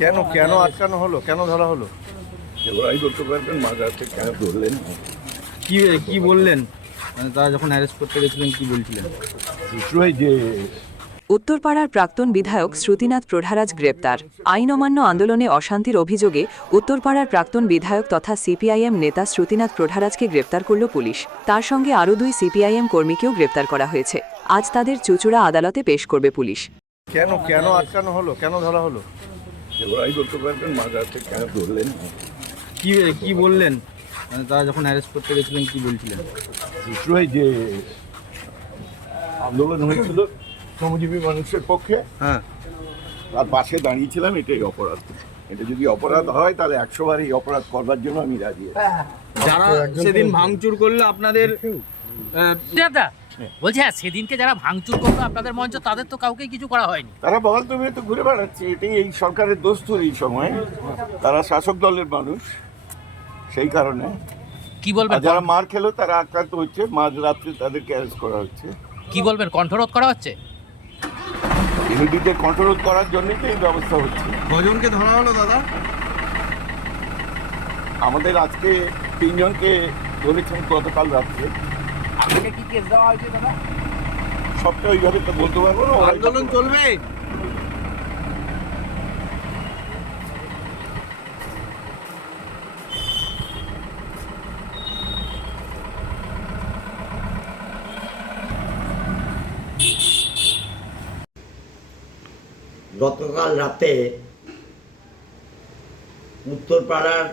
কেন কেন আটকানো হলো, কেন ধরা হলো? ওরাই বলতে পারবেন মাঝরাতে কেন ধরলেন। কি কি বললেন? মানে তারা যখন অ্যারেস্ট করতে গেছিলেন কি বলছিলেন? দুটোই যে উত্তরপাড়ার প্রাক্তন বিধায়ক শ্রুতিনাথ প্রধারাজ গ্রেপ্তার। আইন অমান্য আন্দোলনে অশান্তির অভিযোগে উত্তরপাড়ার প্রাক্তন বিধায়ক তথা সিপিআইএম নেতা শ্রুতিনাথ প্রধারাজকে গ্রেপ্তার করল পুলিশ। তার সঙ্গে আরও 2 সিপিআইএম কর্মীকেও গ্রেপ্তার করা হয়েছে। আজ তাদের চুঁচুড়া আদালতে পেশ করবে পুলিশ। কেন কেন আটকানো হলো, কেন ধরা হলো? ওরাই বলতে পারবেন মাঝরাতে কেন ধরলেন। কি কি বললেন? মানে তারা যখন অ্যারেস্ট করতে গেছিলেন কি বলছিলেন? দুটোই যে আন্দোলন হয়েছিল শ্রমজীবী মানুষের পক্ষে, হ্যাঁ, তার পাশে দাঁড়িয়েছিলাম, এটাই অপরাধ। এটা যদি অপরাধ হয় তাহলে 100 বার এই অপরাধ করবার জন্য আমি রাজি আছি। যারা সেদিন ভাঙচুর করলো আপনাদের দাদা বলছি, হ্যাঁ সেদিনকে যারা ভাঙচুর করলো আপনাদের মঞ্চ, তাদের তো কাউকে কিছু করা হয়নি। তারা বল তুমি তো ঘুরে বেড়াচ্ছে, এটাই এই সরকারের দোষ তো। এই সময় তারা শাসক দলের মানুষ, সেই কারণে। কি বলবেন? আর যারা মার খেলো তারা আক্রান্ত হচ্ছে, মাঝরাত্রে তাদেরকে অ্যারেস্ট করা হচ্ছে। কি বলবেন, কণ্ঠরোধ করা হচ্ছে? বিরোধীদের কন্ট্রোল করার জন্যই তো এই ব্যবস্থা হচ্ছে। কজনকে ধরা হলো দাদা? আমাদের আজকে 3 জনকে ধরেছেন গতকাল রাত্রে। আপনাকে কি কেস দেওয়া হয়েছে দাদা? সবটা ওইভাবে তো বলতে পারবো না। আন্দোলন চলবে। গতকাল রাতে উত্তরপাড়ার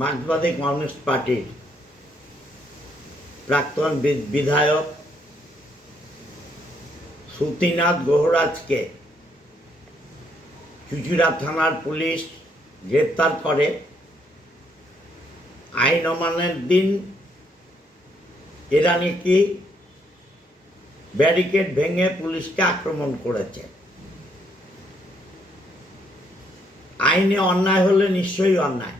মার্ক্সবাদী কমিউনিস্ট পার্টির প্রাক্তন বিধায়ক শ্রুতিনাথ প্রধারাজকে চুঁচুড়া থানার পুলিশ গ্রেপ্তার করে। আইন অমান্যের দিন এরা নাকি ব্যারিকেড ভেঙে পুলিশকে আক্রমণ করেছে। আইনে অন্যায় হলে নিশ্চয়ই অন্যায়।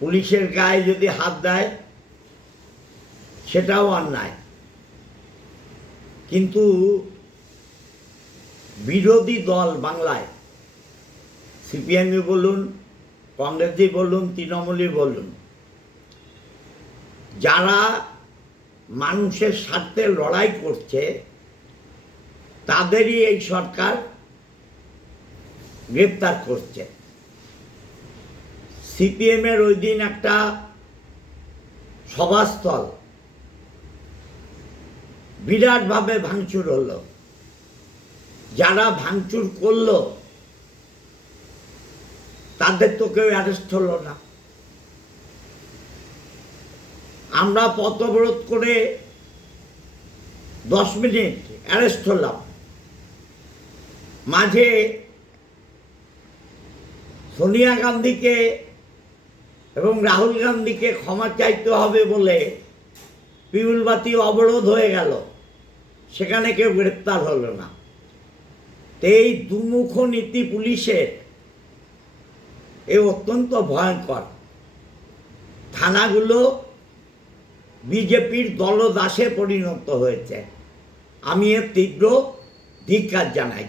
পুলিশের গায়ে যদি হাত দেয় সেটাও অন্যায়। কিন্তু বিরোধী দল বাংলায়, সিপিএমই বলুন, কংগ্রেসই বলুন, তৃণমূলই বলুন, যারা মানুষের স্বার্থে লড়াই করছে তাদেরই এই সরকার গ্রেপ্তার করছে। সিপিএমের ওই দিন একটা সভাস্থল বিরাটভাবে ভাঙচুর হলো। যারা ভাঙচুর করলো তাদের তো কেউ অ্যারেস্ট হলো না। আমরা পথ অবরোধ করে 10 মিনিট অ্যারেস্ট হলাম। মাঝে সোনিয়া গান্ধীকে এবং রাহুল গান্ধীকে ক্ষমা চাইতে হবে বলে পিউলবাতি অবরোধ হয়ে গেল, সেখানে কেউ গ্রেপ্তার হলো না। এই দুমুখ নীতি পুলিশের এ অত্যন্ত ভয়ঙ্কর। থানাগুলো বিজেপির দলদাসে পরিণত হয়েছে। আমি এর তীব্র ধিক্কার জানাই।